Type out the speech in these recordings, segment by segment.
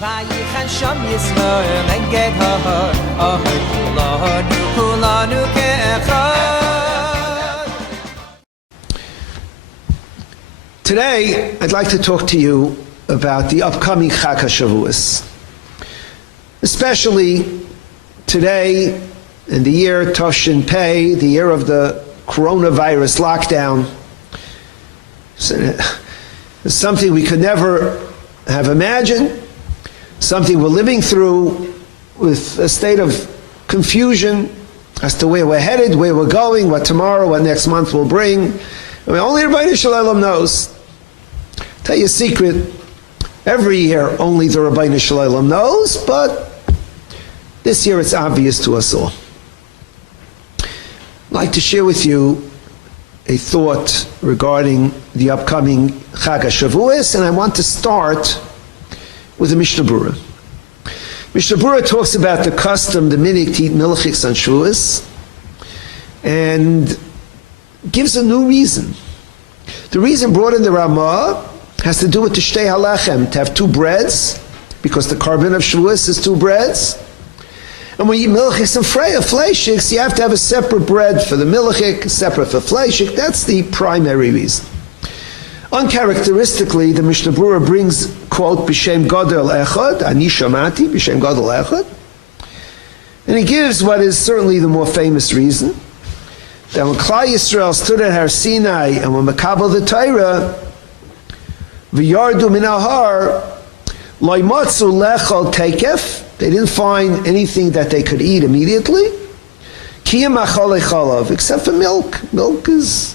Vayichan sham Yisroel enged ha'ar kulanu ke'echad. Today, I'd like to talk to you about the upcoming Chag HaShavuos. Especially today, in the year Toshin Pei, the year of the coronavirus lockdown. It's something we could never have imagined, something we're living through with a state of confusion as to where we're headed, where we're going, what tomorrow, what next month will bring. I mean, only Rabbi Yisroel knows. Tell you a secret, every year only the Rabbi Yisroel knows, but this year it's obvious to us all. I'd like to share with you a thought regarding the upcoming Chag HaShavuos, and I want to start with the Mishnah Berurah. Mishnah Berurah talks about the custom, the minhag to eat milchiks on Shavuos, and gives a new reason. The reason brought in the Ramah has to do with the shtei halachem, to have two breads, because the carbon of Shavuos is two breads. And when you eat milchiks and fleishiks, you have to have a separate bread for the milchik, separate for fleishik. That's the primary reason. Uncharacteristically, the Mishnah Berurah brings, quote, B'Shem Gadol Echad, Ani Shamati, B'Shem Gadol Echad. And he gives what is certainly the more famous reason, that when Klal Yisrael stood at Har Sinai and when Makabel the Torah, V'yardu min ahar, Lo ymatzu lechal tekef, they didn't find anything that they could eat immediately, Kiyam achale chalav, except for milk. Milk is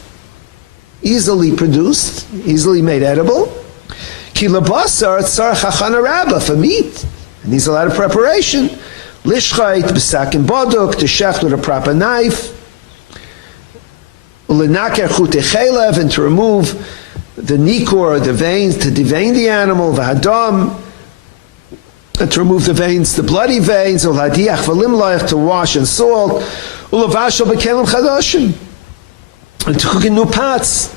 easily produced, easily made edible. Ki labasar tzar chachana rabba, for meat, it needs a lot of preparation. Lishchait b'sakin boduk, to shecht with a proper knife. Ulenaker chutei chelev, and to remove the nikor, the veins, to devein the animal, v'hadam, and to remove the veins, the bloody veins, ulhadiach v'limlaich, to wash and salt, ulavashal b'kelim chadashim, and to cook in new pots.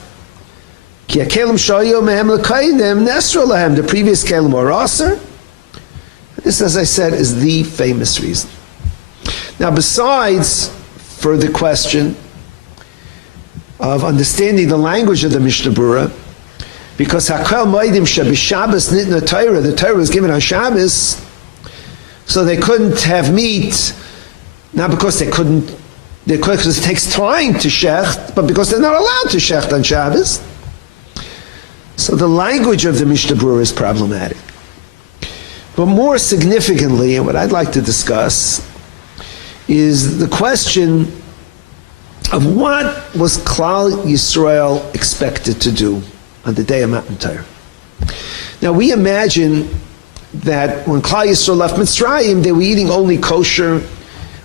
Ki hakelim shayu mehem l'kainim nesra lahem, the previous kelim were aser. This, as I said, is the famous reason. Now, besides for the question of understanding the language of the Mishnah Berurah, because Hakel Moedim Shabbos Nitna Torah, the Torah was given on Shabbos, so they couldn't have meat, not because because it takes time to shecht, but because they're not allowed to shecht on Shabbos. So the language of the Mishnah Berurah is problematic. But more significantly, and what I'd like to discuss, is the question of what was Klal Yisrael expected to do on the day of Matan Torah. Now we imagine that when Klal Yisrael left Mitzrayim, they were eating only kosher,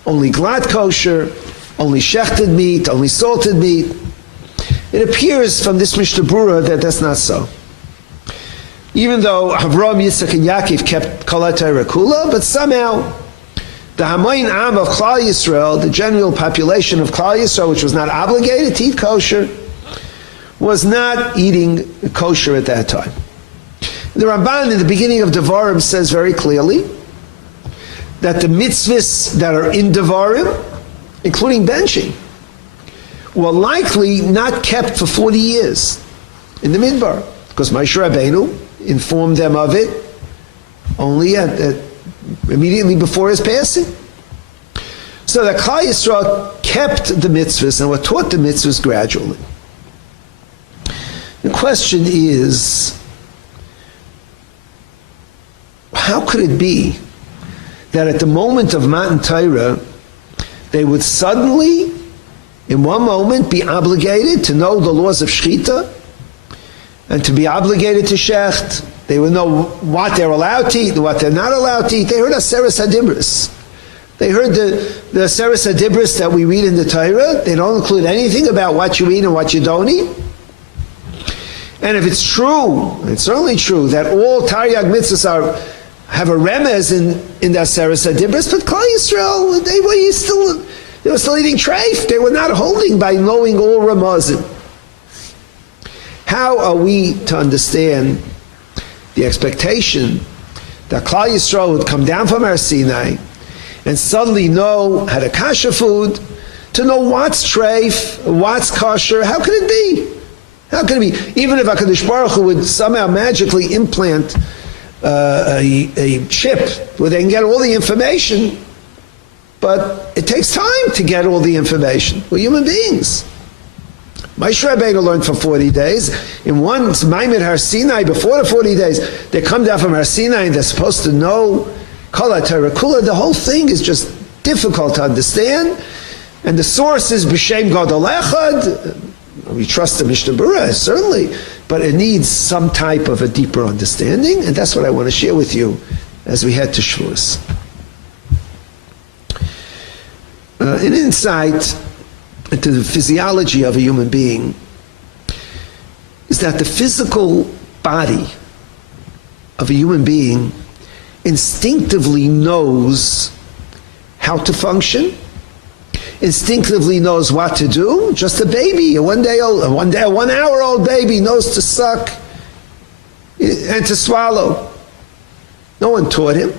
only glad kosher, only shechted meat, only salted meat. It appears from this Mishnah Berurah that that's not so. Even though Avraham, Yitzchak, and Yaakov kept Kol HaTorah Kula, but somehow the Hamayin Am of Klal Yisrael, the general population of Klal Yisrael, which was not obligated to eat kosher, was not eating kosher at that time. The Ramban in the beginning of Devarim says very clearly that the mitzvahs that are in Devarim, including benching, were likely not kept for 40 years in the Midbar, because Moshe Rabbeinu informed them of it only immediately before his passing. So that Klal Yisrael kept the mitzvahs and were taught the mitzvahs gradually. The question is, how could it be that at the moment of Matan Torah, they would suddenly, in one moment, be obligated to know the laws of Shechita and to be obligated to shecht? They would know what they're allowed to eat and what they're not allowed to eat. They heard Aseres HaDibros. They heard the Aseres HaDibros that we read in the Torah. They don't include anything about what you eat and what you don't eat. And if it's true, it's certainly true, that all Taryag mitzvahs have a remez in the Aseres HaDibros, but Klal Yisrael, they were still eating treif. They were not holding by knowing all Ramazim. How are we to understand the expectation that Klal Yisrael would come down from Har Sinai and suddenly know how to kasher food, to know what's treif, what's kosher. How could it be? How could it be? Even if HaKadosh Baruch Hu would somehow magically implant a chip where they can get all the information, but it takes time to get all the information. We're human beings. Moshe Rabbeinu learned for 40 days. In one Maimon Har Sinai, before the 40 days, they come down from Har Sinai and they're supposed to know Kol HaTorah Kula. The whole thing is just difficult to understand. And the source is B'Shem Gadol Echad. We trust the Mishnah Berurah, certainly, but it needs some type of a deeper understanding, and that's what I want to share with you as we head to Shavuos. An insight into the physiology of a human being is that the physical body of a human being instinctively knows how to function, instinctively knows what to do. Just a baby, a 1 hour old baby knows to suck and to swallow. No one taught him,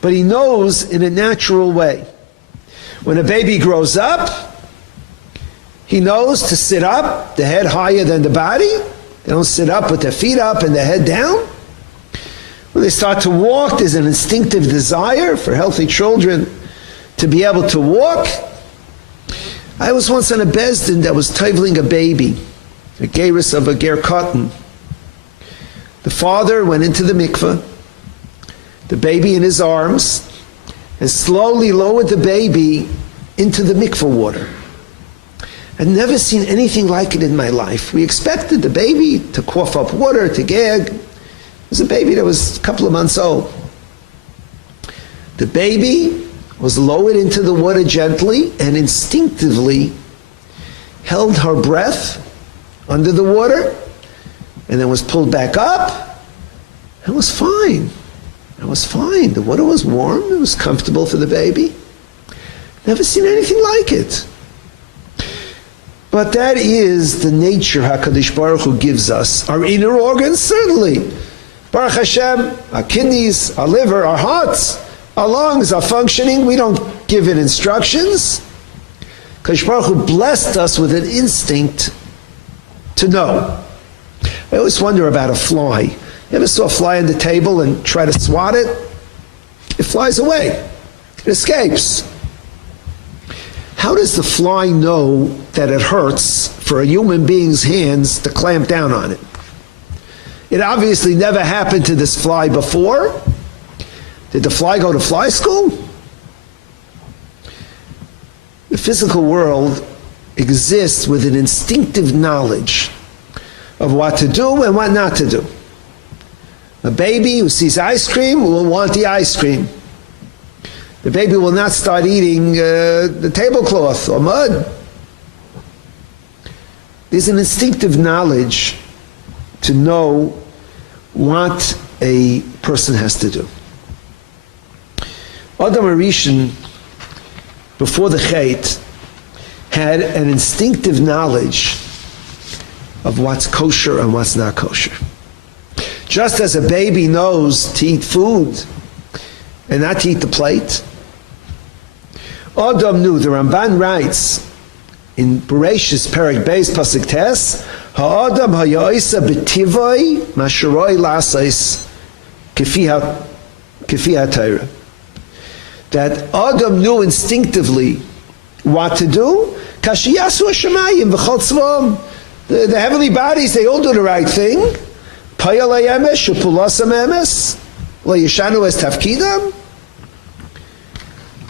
but he knows in a natural way. When a baby grows up, he knows to sit up, the head higher than the body. They don't sit up with their feet up and their head down. When they start to walk, there's an instinctive desire for healthy children to be able to walk. I was once on a Bezdin that was toveling a baby, a gerus of a ger cotton. The father went into the mikveh, the baby in his arms, and slowly lowered the baby into the mikveh water. I'd never seen anything like it in my life. We expected the baby to cough up water, to gag. It was a baby that was a couple of months old. The baby was lowered into the water gently and instinctively held her breath under the water and then was pulled back up and was fine. It was fine. The water was warm. It was comfortable for the baby. Never seen anything like it. But that is the nature HaKadosh Baruch Hu gives us. Our inner organs, certainly. Baruch Hashem, our kidneys, our liver, our hearts, our lungs are functioning. We don't give it instructions. HaKadosh Baruch Hu blessed us with an instinct to know. I always wonder about a fly. You ever saw a fly on the table and try to swat it? It flies away. It escapes. How does the fly know that it hurts for a human being's hands to clamp down on it? It obviously never happened to this fly before. Did the fly go to fly school? The physical world exists with an instinctive knowledge of what to do and what not to do. A baby who sees ice cream will want the ice cream. The baby will not start eating the tablecloth or mud. There's an instinctive knowledge to know what a person has to do. Adam HaRishon, before the Chet, had an instinctive knowledge of what's kosher and what's not kosher. Just as a baby knows to eat food and not to eat the plate, Adam knew. The Ramban writes in Bereshis Perek Beis Pasuk Tes, Ha'adam ha'ya'isa b'tivoi ma'sheroi la'asais kefi ha'Torah. That Adam knew instinctively what to do. Kashiyasu ha'shamayim v'chol tzvam. The heavenly bodies, they all do the right thing. Payal ha'yemes shepulas ha'memes lo yishanu es tafkidam.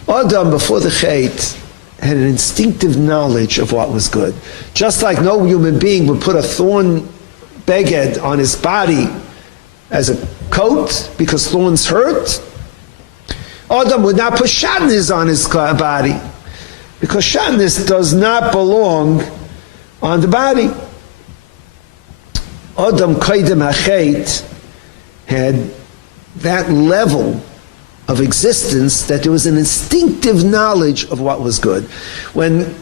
Adam, before the Chet, had an instinctive knowledge of what was good. Just like no human being would put a thorn beged on his body as a coat because thorns hurt, Adam would not put shatnez on his body because shatnez does not belong on the body. Adam Kaidem HaChet had that level of existence that there was an instinctive knowledge of what was good. When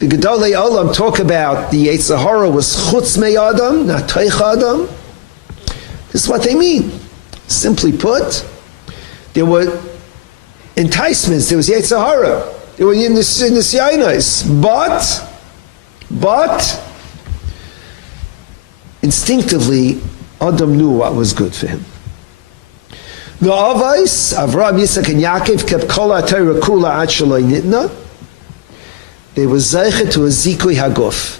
the Gedolei Olam talk about the Yetzer Hara was chutz mei Adam, not toich Adam, this is what they mean. Simply put, there were enticements, there was Yetzer Hara, there were Nisyanos, but instinctively, Adam knew what was good for him. The Avos, Avraham, Yitzchak, and Yaakov kept Kol HaTorah Kula Ad Shelo Nitna. They were Zeicha to a Zikui Haguf,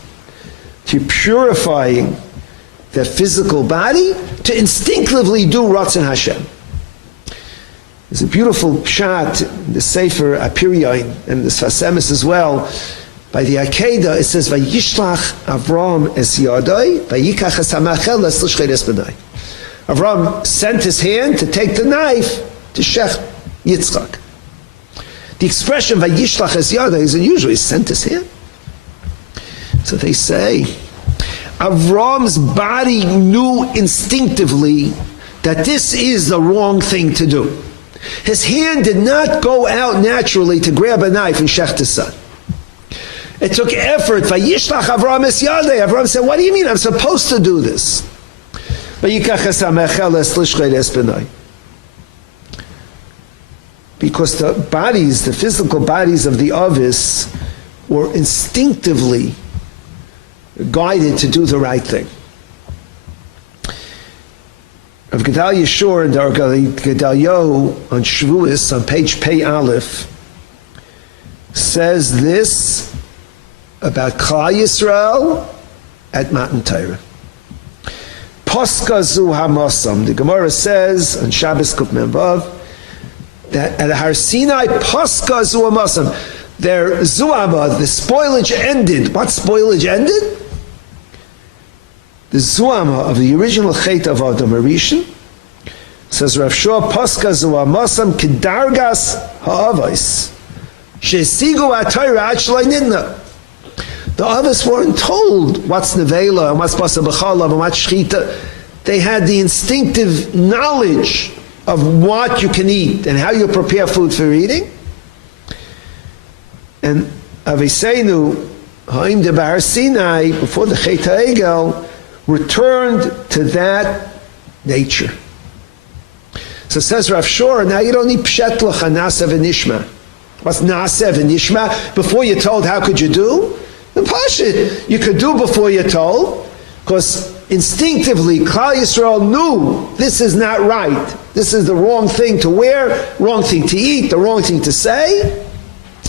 to purifying their physical body, to instinctively do Ratzon Hashem. There's a beautiful pshat in the Sefer Apiryain and the Sfas Emes as well. By the Akedah, it says, Vayishlach Avram es Yadai, Vayikach es Hamachel es L'shchei es B'nai. Avram sent his hand to take the knife to Shech Yitzchak. The expression Vayishlach es Yadai is unusual. He sent his hand. So they say, Avram's body knew instinctively that this is the wrong thing to do. His hand did not go out naturally to grab a knife and shech his son. It took effort. Vayishlach Avram es Yadei. Avram said, what do you mean I'm supposed to do this? Because the bodies, the physical bodies of the Avis were instinctively guided to do the right thing. Rav Gedalia Shor and Rav Gedalio on Shavuos on page Pei Aleph says this about Klal Yisrael at Matan Torah. Poska zu hamasam. The Gemara says on Shabbos Kuf Mem Vav that at Har Sinai Poska zu hamasam. Their zuama, the spoilage ended. What spoilage ended? The zuama of the original chet of Adam Harishon, says Rav Shua, Poska zu hamasam kedargas ha'avos shesigu ha'torah ad shelo nidna. The others weren't told what's nevela and what's basa b'chalav and what's shchita. They had the instinctive knowledge of what you can eat and how you prepare food for eating. And Aviseinu, Ha'im de Bar Sinai, before the Chet HaEgel, returned to that nature. So says Rav Shor, now you don't need Pshet L'cha Na'aseh V'nishma. What's Na'aseh V'nishma? Before you're told, how could you do? The Pashit, you could do before you're told, because instinctively, Klal Yisrael knew this is not right. This is the wrong thing to wear, wrong thing to eat, the wrong thing to say.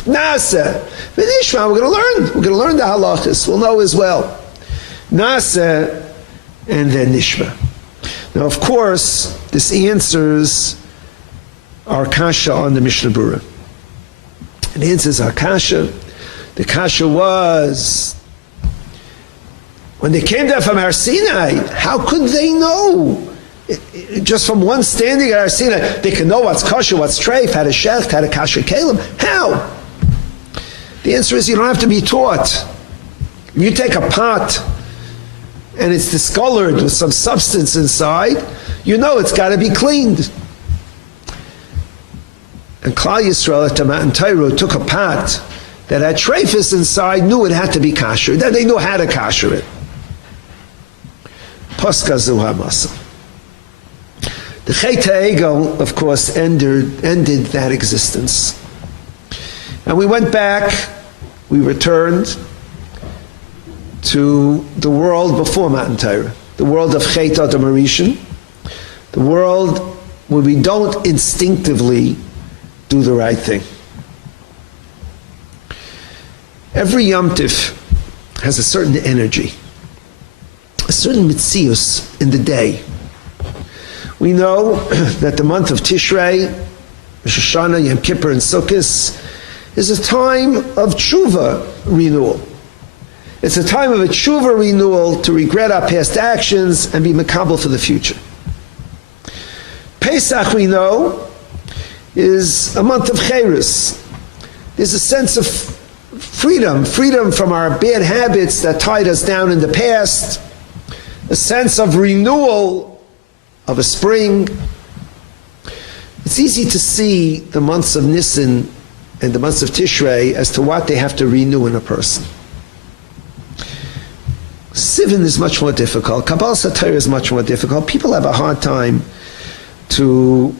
Nasa. V'nishma, we're going to learn. We're going to learn the halachas. We'll know as well. Nasa and then Nishma. Now, of course, this answers our kasha on the Mishnah Berurah. It answers our kasha. The kasha was, when they came down from Har Sinai, how could they know? Just from one standing at Har Sinai, they can know what's kasha, what's treif, how to shecht, how to kasha kelim. How? The answer is you don't have to be taught. If you take a pot and it's discolored with some substance inside, you know it's got to be cleaned. And Klal Yisrael at Matan Torah took a pot that had treifus inside, knew it had to be kasher. Then they knew how to kasher it. Poska zu hamasa. The Chet HaEgel, of course, ended that existence. And we went back, we returned to the world before Matan Torah, the world of Chet Adam Harishon, the world where we don't instinctively do the right thing. Every Yom Tif has a certain energy, a certain mitzius in the day. We know that the month of Tishrei, Rosh Hashanah, Yom Kippur, and Sukkot is a time of tshuva renewal. It's a time of a tshuva renewal to regret our past actions and be makabel for the future. Pesach, we know, is a month of cherus. There's a sense of freedom from our bad habits that tied us down in the past, a sense of renewal of a spring. It's easy to see the months of Nisan and the months of Tishrei as to what they have to renew in a person. Sivan is much more difficult. Kabbalah Satorah is much more difficult. People have a hard time to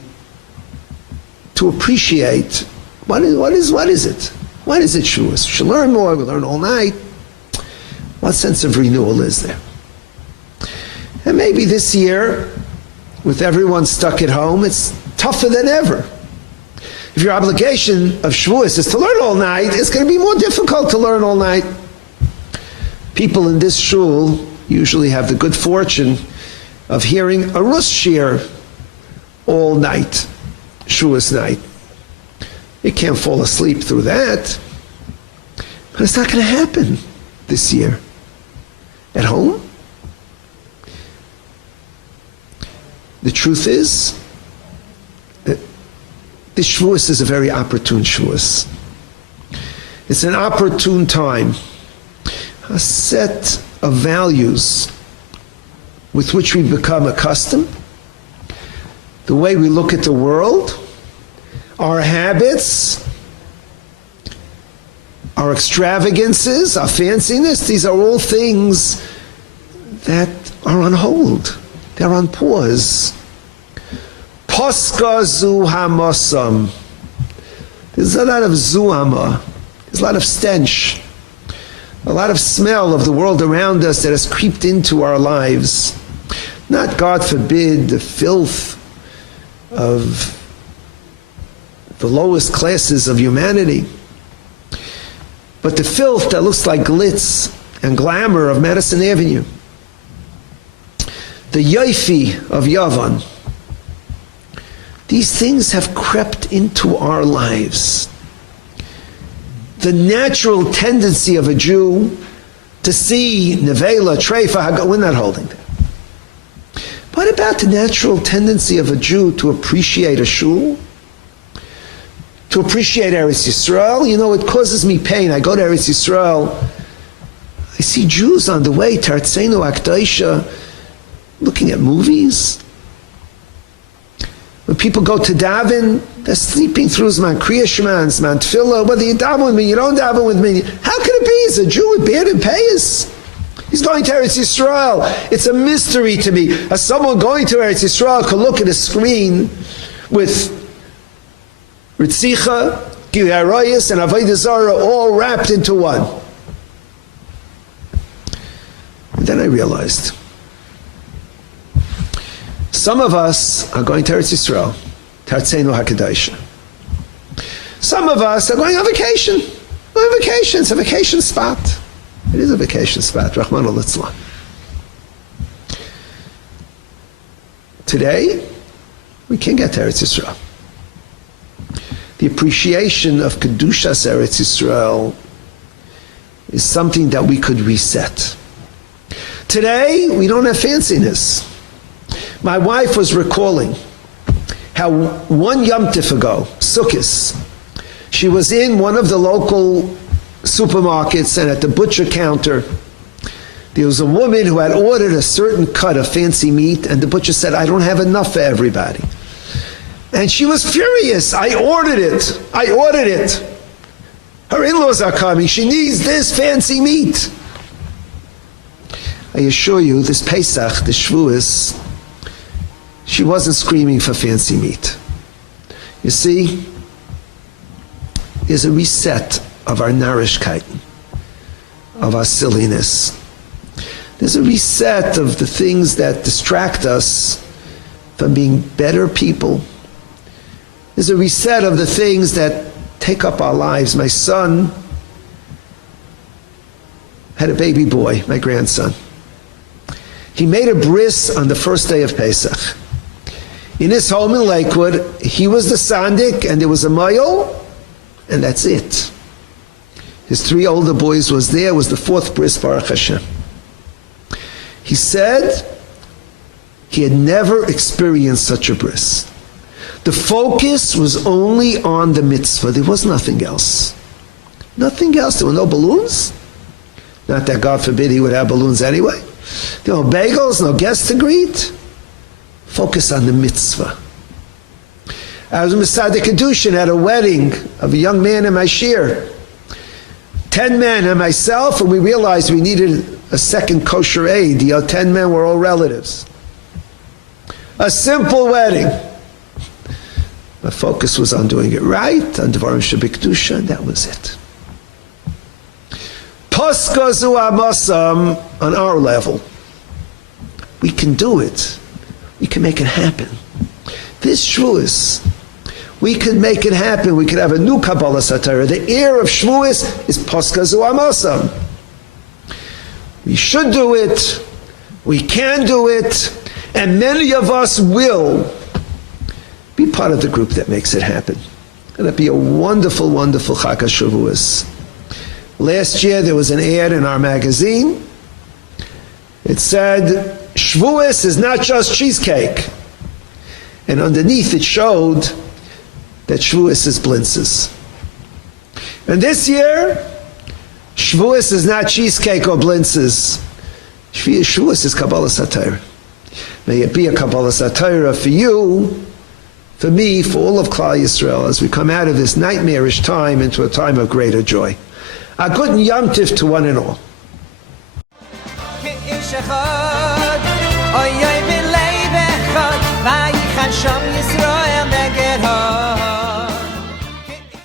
appreciate what is it? What is it, Shavuos? We should learn more, we learn all night. What sense of renewal is there? And maybe this year, with everyone stuck at home, it's tougher than ever. If your obligation of Shavuos is to learn all night, it's going to be more difficult to learn all night. People in this shul usually have the good fortune of hearing a Rosh shiur all night, Shavuos night. You can't fall asleep through that. But it's not going to happen this year. At home? The truth is that this Shavuos is a very opportune Shavuos. It's an opportune time. A set of values with which we become accustomed, the way we look at the world, our habits, our extravagances, our fanciness, these are all things that are on hold. They're on pause. Poska zu hamasam. There's a lot of zuhama. There's a lot of stench. A lot of smell of the world around us that has creeped into our lives. Not, God forbid, the filth of the lowest classes of humanity, but the filth that looks like glitz and glamour of Madison Avenue. The yoifi of Yavan. These things have crept into our lives. The natural tendency of a Jew to see nevela, treifa, we're not holding that. What about the natural tendency of a Jew to appreciate a shul? To appreciate Eretz Yisrael? You know, it causes me pain. I go to Eretz Yisrael, I see Jews on the way to Artzeinu Akdaisha looking at movies. When people go to daven, they're sleeping through Zman Kriya Shema and Zman Tefillah. Whether you daven with me, you don't daven with me. How can it be? He's a Jew with beard and payas. He's going to Eretz Yisrael. It's a mystery to me. As someone going to Eretz Yisrael could look at a screen with Ritzicha, Gilui Arayos, and Avodah Zarah all wrapped into one. And then I realized, some of us are going to Eretz Yisrael, to Artzeinu HaKadosh. Some of us are going on vacation. We're on vacation. It's a vacation spot. It is a vacation spot, Rahmana Litzlan. Today, we can't get to Eretz Yisrael. The appreciation of Kedushas Eretz Yisrael is something that we could reset. Today, we don't have fanciness. My wife was recalling how one Yom Tif ago, Sukkot, she was in one of the local supermarkets, and at the butcher counter, there was a woman who had ordered a certain cut of fancy meat, and the butcher said, I don't have enough for everybody. And she was furious. I ordered it. Her in-laws are coming. She needs this fancy meat. I assure you, this Pesach, this Shavuos, she wasn't screaming for fancy meat. You see, there's a reset of our narishkeit, of our silliness. There's a reset of the things that distract us from being better people. There's a reset of the things that take up our lives. My son had a baby boy, my grandson. He made a bris on the first day of Pesach. In his home in Lakewood, he was the sandik, and there was a mayol, and that's it. His three older boys was there. It was the fourth bris, Baruch Hashem. He said he had never experienced such a bris. The focus was only on the mitzvah. There was nothing else. Nothing else. There were no balloons. Not that, God forbid, he would have balloons anyway. There were no bagels, no guests to greet. Focus on the mitzvah. I was Mesadik Kedushin at a wedding of a young man in my shiur. 10 men and myself, and we realized we needed a second kosher aid. The 10 men were all relatives. A simple wedding. My focus was on doing it right, on Dvarim Shebikdusha, and that was it. Paskazu Amasam, on our level. We can do it. We can make it happen. This Shavuos, we can make it happen. We could have a new Kabbalah Satira. The air of Shavuos is Paskazu Amasam. We should do it. We can do it. And many of us will be part of the group that makes it happen. It'll be a wonderful, wonderful Chag HaShavuos. Last year there was an ad in our magazine. It said, Shavuos is not just cheesecake. And underneath it showed that Shavuos is blintzes. And this year, Shavuos is not cheesecake or blintzes. Shavuos is Kabbalah Satira. May it be a Kabbalah Satira for you, for me, for all of Klal Yisrael, as we come out of this nightmarish time into a time of greater joy. A good Yom Tiv to one and all.